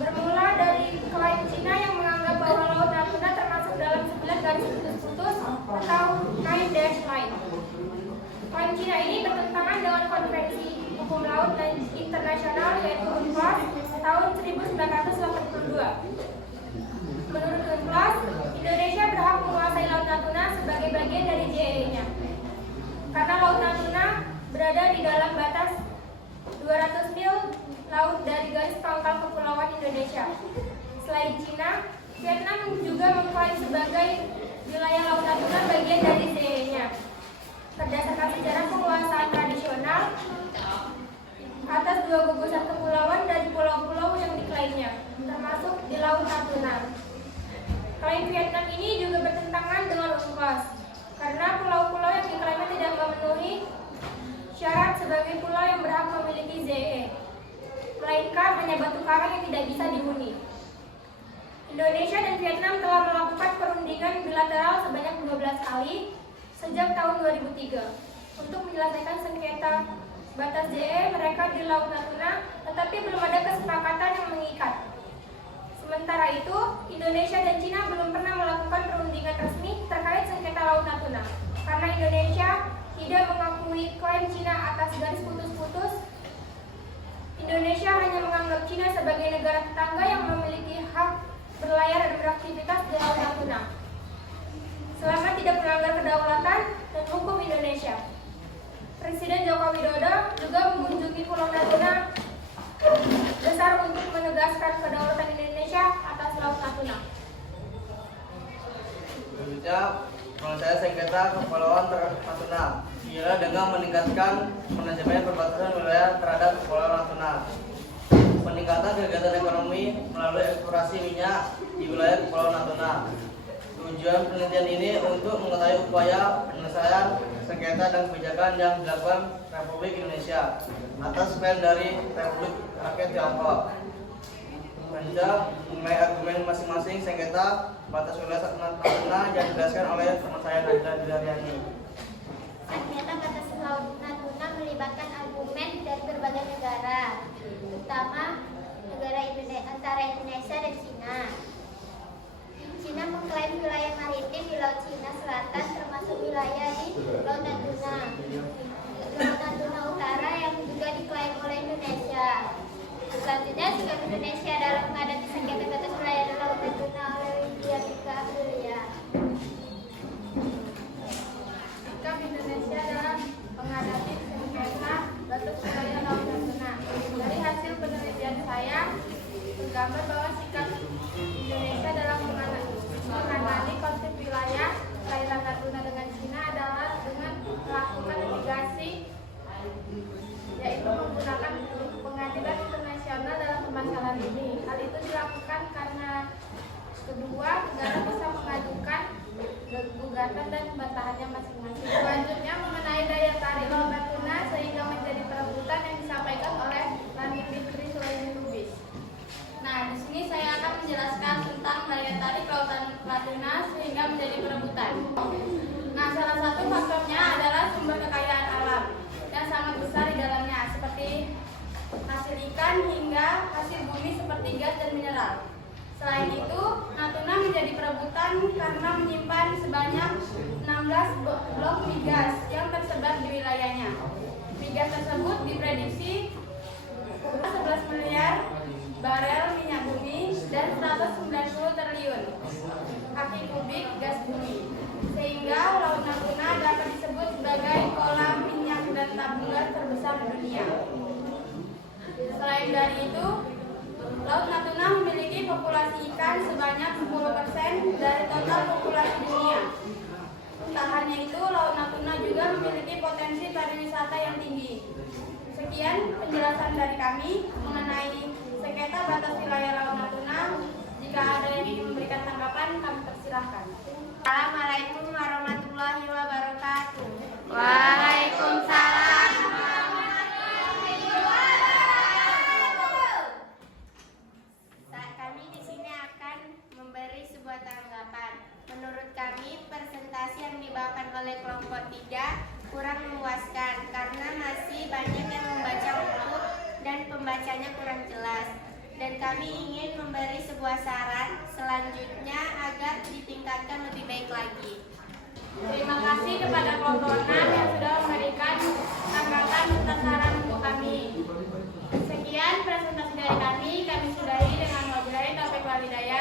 Bermula dari klaim Cina yang menganggap bahwa Laut Natuna termasuk dalam 9 garis putus-putus atau 9 dash line. Klaim Cina ini bertentangan dengan Konvensi Hukum Laut dan Internasional yaitu UNCLOS tahun 1982. Menurut UNCLOS, Indonesia berhak menguasai Laut Natuna sebagai bagian dari JEE-nya. Karena Laut Natuna berada di dalam batas 200 mil laut dari garis pangkal kepulauan Indonesia. Selain Cina, Vietnam juga mengklaim sebagai wilayah Laut Natuna bagian dari JEE-nya. Berdasarkan sejarah penguasaan tradisional atas 2 gugusan kepulauan dan pulau-pulau yang diklaimnya, termasuk di Laut Natuna. Klaim Vietnam ini juga bertentangan dengan UNCLOS, karena pulau-pulau yang diklaimnya tidak memenuhi syarat sebagai pulau yang berhak memiliki JEE, melainkan hanya batu karang yang tidak bisa dihuni. Indonesia dan Vietnam telah melakukan perundingan bilateral sebanyak 12 kali sejak tahun 2003 untuk menyelesaikan sengketa batas JEE mereka di Laut Natuna, tetapi belum ada kesepakatan yang mengikat. Sementara itu, Indonesia dan Cina belum pernah melakukan perundingan resmi terkait sengketa Laut Natuna, karena Indonesia tidak mengakui klaim Cina atas garis putus-putus. Indonesia hanya menganggap Cina sebagai negara tetangga yang memiliki hak berlayar dan beraktivitas di Laut Natuna, selama tidak melanggar kedaulatan dan hukum Indonesia. Presiden Joko Widodo juga mengunjungi Pulau Natuna besar untuk menegaskan kedaulatan Indonesia atas Laut Natuna. Selanjutnya, penyelesaian sengketa kepulauan Natuna ialah dengan meningkatkan manajemen perbatasan wilayah terhadap Kepulauan Natuna. Peningkatan kegiatan ekonomi melalui eksplorasi minyak di wilayah Kepulauan Natuna. Tujuan penelitian ini untuk mengetahui upaya penyelesaian sengketa dan kebijakan yang dilakukan Republik Indonesia atas klaim dari Republik Rakyat Tiongkok. Mengenai argumen masing-masing sengketa batas wilayah Natuna yang dijelaskan oleh teman saya Najla Dilaryani. Sengketa batas Laut Natuna melibatkan argumen dari berbagai negara, terutama negara antara Indonesia dan Cina. Cina mengklaim wilayah maritim di Laut Cina Selatan termasuk wilayah di Laut Natuna. Laut Natuna Utara yang juga diklaim oleh Indonesia. Selanjutnya, sikap Indonesia dalam menghadapi sengketa batas wilayah di Laut Natuna oleh Widya Mika Aprilia. Sikap Indonesia dalam menghadapi sengketa batas wilayah Laut Natuna. Dari hasil penelitian saya, tergambar bahwa sikap Indonesia dalam menangani konflik wilayah perairan Natuna dengan Cina adalah dengan melakukan mitigasi, yaitu menggunakan pengadilan internasional dalam permasalahan ini. Hal itu dilakukan karena kedua negara bisa mengajukan gugatan dan bantahannya masing-masing. Selanjutnya, mengenai daya tarik Laut Natuna sehingga menjadi perebutan yang disampaikan oleh Lanit Fitri Sulaimi Lubis. Nah, di sini saya akan menjelaskan tentang daya tarik Laut Natuna sehingga menjadi perebutan. Nah, salah satu faktornya adalah sumber kekayaan alam yang sangat besar di dalamnya, seperti hasil ikan hingga hasil bumi seperti gas dan mineral. Selain itu, Natuna menjadi perebutan karena menyimpan sebanyak 16 blok migas yang tersebar di wilayahnya. Migas tersebut diprediksi 11 miliar barel minyak bumi dan 190 triliun kaki kubik gas bumi, sehingga Laut Natuna dapat disebut sebagai kolam minyak dan tabung gas terbesar di dunia. Selain dari itu, Laut Natuna memiliki populasi ikan sebanyak 10% dari total populasi dunia. Tak hanya itu, Laut Natuna juga memiliki potensi pariwisata yang tinggi. Sekian penjelasan dari kami mengenai sengketa batas wilayah Laut Natuna. Jika ada yang ingin memberikan tanggapan, kami persilahkan. Assalamualaikum warahmatullahi wabarakatuh. Waalaikumsalam. Kami di sini akan memberi sebuah tanggapan. Menurut kami, presentasi yang dibawakan oleh kelompok 3 kurang memuaskan karena masih banyak yang membaca buku dan pembacanya kurang jelas. kami ingin memberi sebuah saran selanjutnya agar ditingkatkan lebih baik lagi. Terima kasih kepada kelompok 6 yang sudah memberikan tanggapan serta saran untuk kami. Sekian presentasi dari kami sudahi dengan wabillahi taufiq wal hidayah.